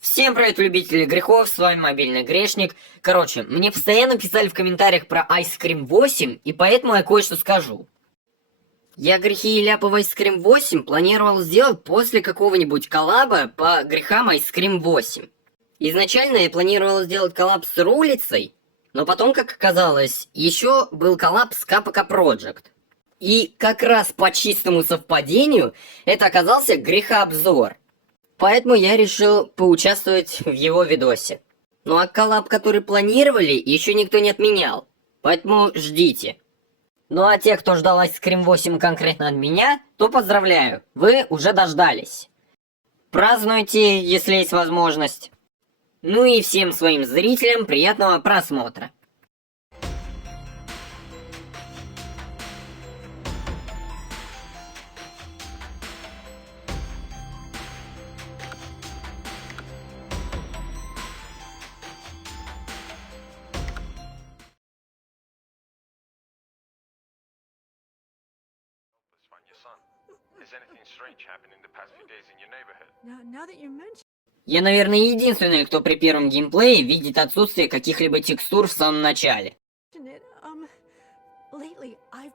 Всем привет, любители грехов, с вами мобильный грешник. Короче, мне постоянно писали в комментариях про Ice Cream 8, и поэтому я кое-что скажу. Я грехи и ляпы в Ice Cream 8 планировал сделать после какого-нибудь коллаба по грехам Ice Cream 8. Изначально я планировал сделать коллаб с Рулицей, но потом, как оказалось, еще был коллаб с KPK Project. И как раз по чистому совпадению это оказался грехообзор. Поэтому я решил поучаствовать в его видосе. Ну а коллаб, который планировали, еще никто не отменял. Поэтому ждите. Ну а те, кто ждал Ice Cream 8 конкретно от меня, то поздравляю, вы уже дождались. Празднуйте, если есть возможность. Ну и всем своим зрителям приятного просмотра. Find your son. Has anything strange happened in the past few days in your neighborhood? Now that you mention Я, наверное, единственный, кто при первом геймплее видит отсутствие каких-либо текстур в самом начале. it, lately I've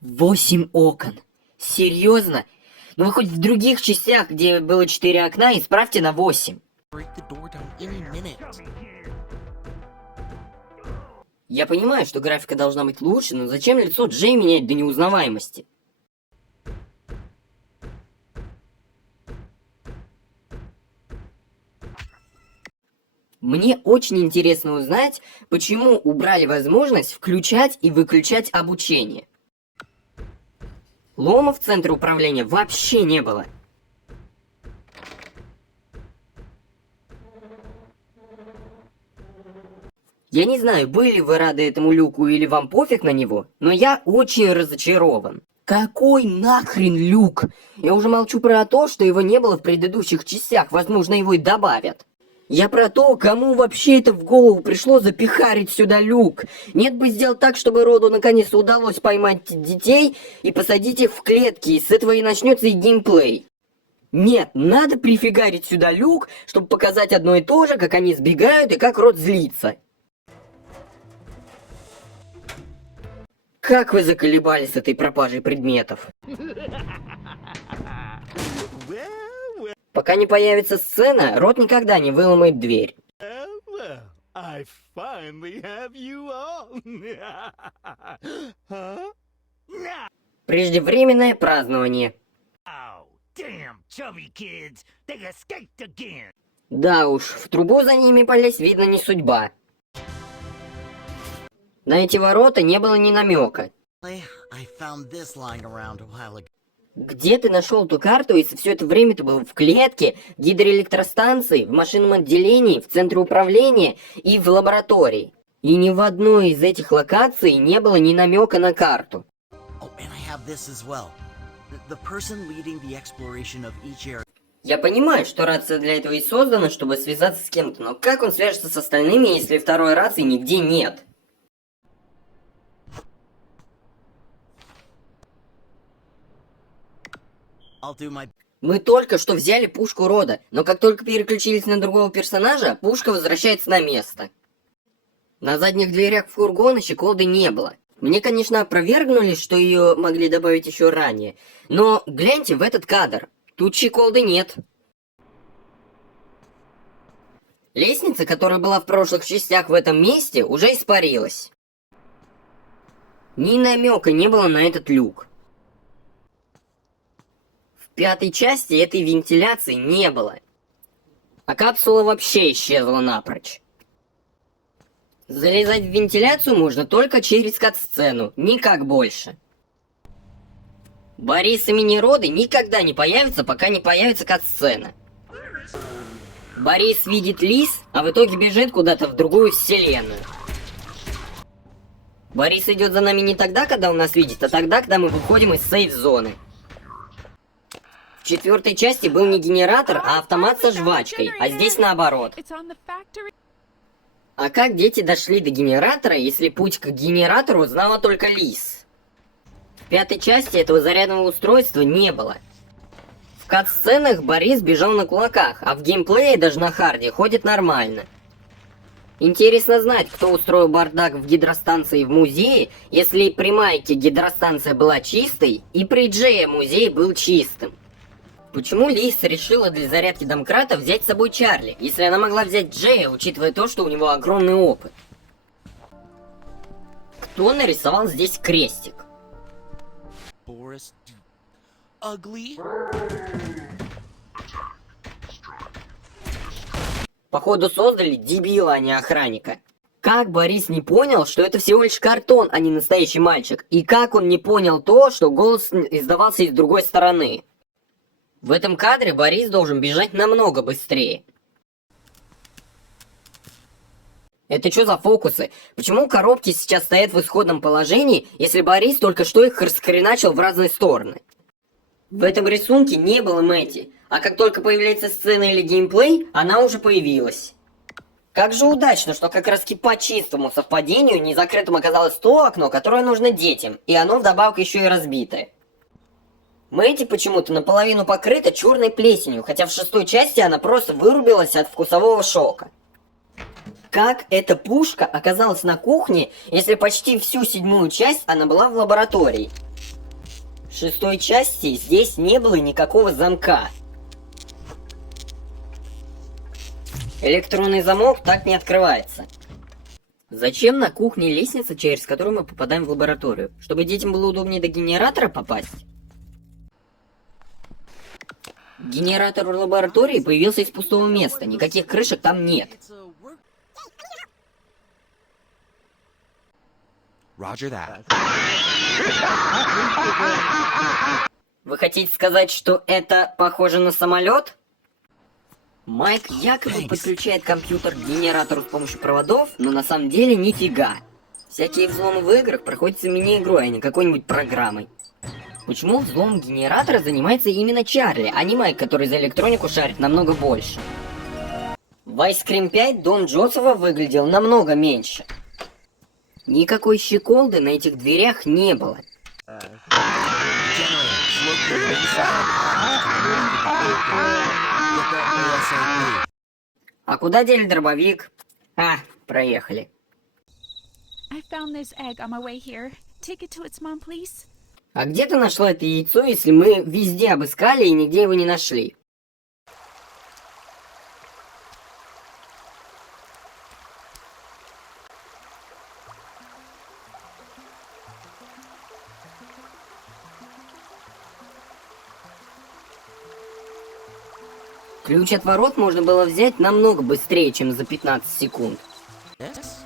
8 окон. Серьезно? Ну вы хоть в других частях, где было 4 окна, исправьте на 8. break the door down any minute. Я понимаю, что графика должна быть лучше, но зачем лицо Джей менять до неузнаваемости? Мне очень интересно узнать, почему убрали возможность включать и выключать обучение. Лома в центре управления вообще не было. Я не знаю, были вы рады этому люку или вам пофиг на него, но я очень разочарован. Какой нахрен люк? Я уже молчу про то, что его не было в предыдущих частях, возможно, его и добавят. Я про то, кому вообще это в голову пришло запихарить сюда люк. Нет бы сделать так, чтобы роду наконец-то удалось поймать детей и посадить их в клетки, и с этого и начнется и геймплей. Нет, надо прифигарить сюда люк, чтобы показать одно и то же, как они сбегают и как род злится. Как вы заколебались с этой пропажей предметов? Пока не появится сцена, рот никогда не выломает дверь. Well, I finally have you all. Huh? Преждевременное празднование. Oh, damn chubby kids. They escaped again. Да уж, в трубу за ними полезть, видно, не судьба. На эти ворота не было ни намека. I found this lying around a while ago. Где ты нашел эту карту, если все это время ты был в клетке, в гидроэлектростанции, в машинном отделении, в центре управления и в лаборатории? И ни в одной из этих локаций не было ни намека на карту. Oh, and I have this as well. The person leading the exploration of each area. Я понимаю, что рация для этого и создана, чтобы связаться с кем-то, но как он свяжется с остальными, если второй рации нигде нет? I'll do my Мы только что взяли пушку рода, но как только переключились на другого персонажа, пушка возвращается на место. На задних дверях фургона щеколды не было. Мне, конечно, опровергнули, что ее могли добавить еще ранее, но гляньте в этот кадр. Тут щеколды нет. Лестница, которая была в прошлых частях в этом месте, уже испарилась. Ни намека не было на этот люк. В пятой части этой вентиляции не было. А капсула вообще исчезла напрочь. Залезать в вентиляцию можно только через кат-сцену, никак больше. Борис и мини-роды никогда не появятся, пока не появится кат-сцена. Борис видит Лиз, а в итоге бежит куда-то в другую вселенную. Борис идет за нами не тогда, когда он нас видит, а тогда, когда мы выходим из сейф-зоны. В четвертой части был не генератор, а автомат со жвачкой, а здесь наоборот. it's on the factory. А как дети дошли до генератора, если путь к генератору знала только Лиз? В пятой части этого зарядного устройства не было. В кат-сценах Борис бежал на кулаках, а в геймплее даже на харде ходит нормально. Интересно знать, кто устроил бардак в гидростанции в музее, если при Майке гидростанция была чистой и при Джее музей был чистым. Почему Лис решила для зарядки домкрата взять с собой Чарли, если она могла взять Джея, учитывая то, что у него огромный опыт? Кто нарисовал здесь крестик? Boris, you ugly. Походу создали дебила, а не охранника. Как Борис не понял, что это всего лишь картон, а не настоящий мальчик? И как он не понял то, что голос издавался из другой стороны? В этом кадре Борис должен бежать намного быстрее. Это что за фокусы? Почему коробки сейчас стоят в исходном положении, если Борис только что их раскреначил в разные стороны? В этом рисунке не было Мэтти, а как только появляется сцена или геймплей, она уже появилась. Как же удачно, что как раз по чистому совпадению незакрытым оказалось то окно, которое нужно детям, и оно вдобавок еще и разбитое. Мэтти почему-то наполовину покрыта черной плесенью, хотя в 6-й части она просто вырубилась от вкусового шока. Как эта пушка оказалась на кухне, если почти всю 7-ю часть она была в лаборатории? В 6-й части здесь не было никакого замка. Электронный замок так не открывается. Зачем на кухне лестница, через которую мы попадаем в лабораторию? Чтобы детям было удобнее до генератора попасть? Генератор в лаборатории появился из пустого места, никаких крышек там нет. Roger that. Вы хотите сказать, что это похоже на самолет? Майк якобы подключает компьютер к генератору с помощью проводов, но на самом деле нифига. Всякие взломы в играх проходятся мини-игрой, а не какой-нибудь программой. Почему взломом генератора занимается именно Чарли, а не Майк, который за электронику шарит намного больше? В Ice Cream 5 дом Джозефа выглядел намного меньше. Никакой щеколды на этих дверях не было. А куда дели дробовик? А, проехали. I found this egg on my way here. Take it to its mom, please. А где ты нашла это яйцо, если мы везде обыскали и нигде его не нашли? Ключ от ворот можно было взять намного быстрее, чем за 15 секунд.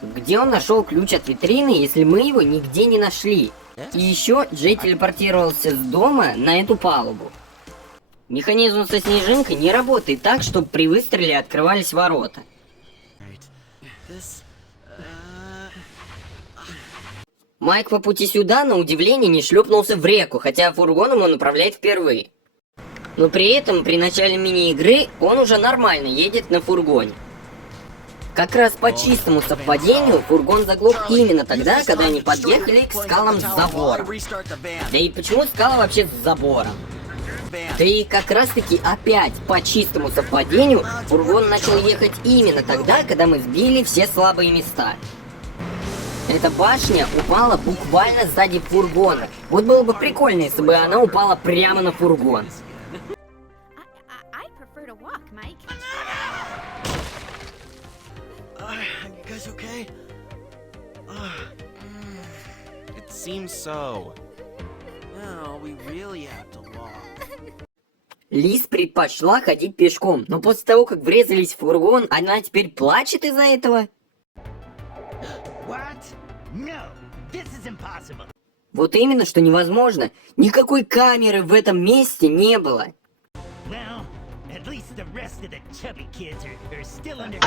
Где он нашел ключ от витрины, если мы его нигде не нашли? И еще Джей телепортировался с дома на эту палубу. Механизм со снежинкой не работает так, чтобы при выстреле открывались ворота. Майк по пути сюда, на удивление, не шлепнулся в реку, хотя фургоном он управляет впервые. Но при этом, при начале мини-игры, он уже нормально едет на фургоне. Как раз по чистому совпадению, фургон заглох именно тогда, когда они подъехали к скалам с забором. Да и почему скала вообще с забором? Да и как раз таки опять по чистому совпадению, фургон начал ехать именно тогда, когда мы сбили все слабые места. Эта башня упала буквально сзади фургона. Вот было бы прикольно, если бы она упала прямо на фургон. I prefer to walk, Mike. You guys okay? It seems so. No, we really have to walk. Лиз предпочла ходить пешком, но после того, как врезались в фургон, она теперь плачет из-за этого? What? No, this is impossible. Вот именно, что невозможно. Никакой камеры в этом месте не было. Well, at least the rest of the chubby kids are still under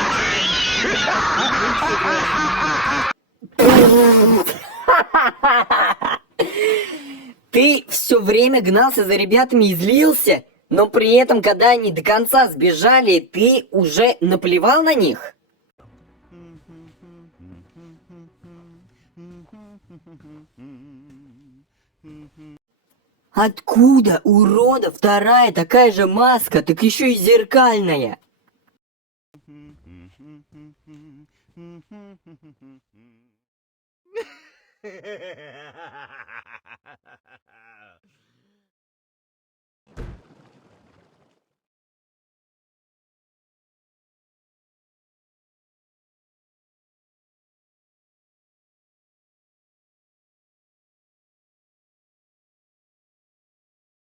Ты все время гнался за ребятами и злился, но при этом, когда они до конца сбежали, ты уже наплевал на них? Откуда у рода вторая такая же маска, так еще и зеркальная?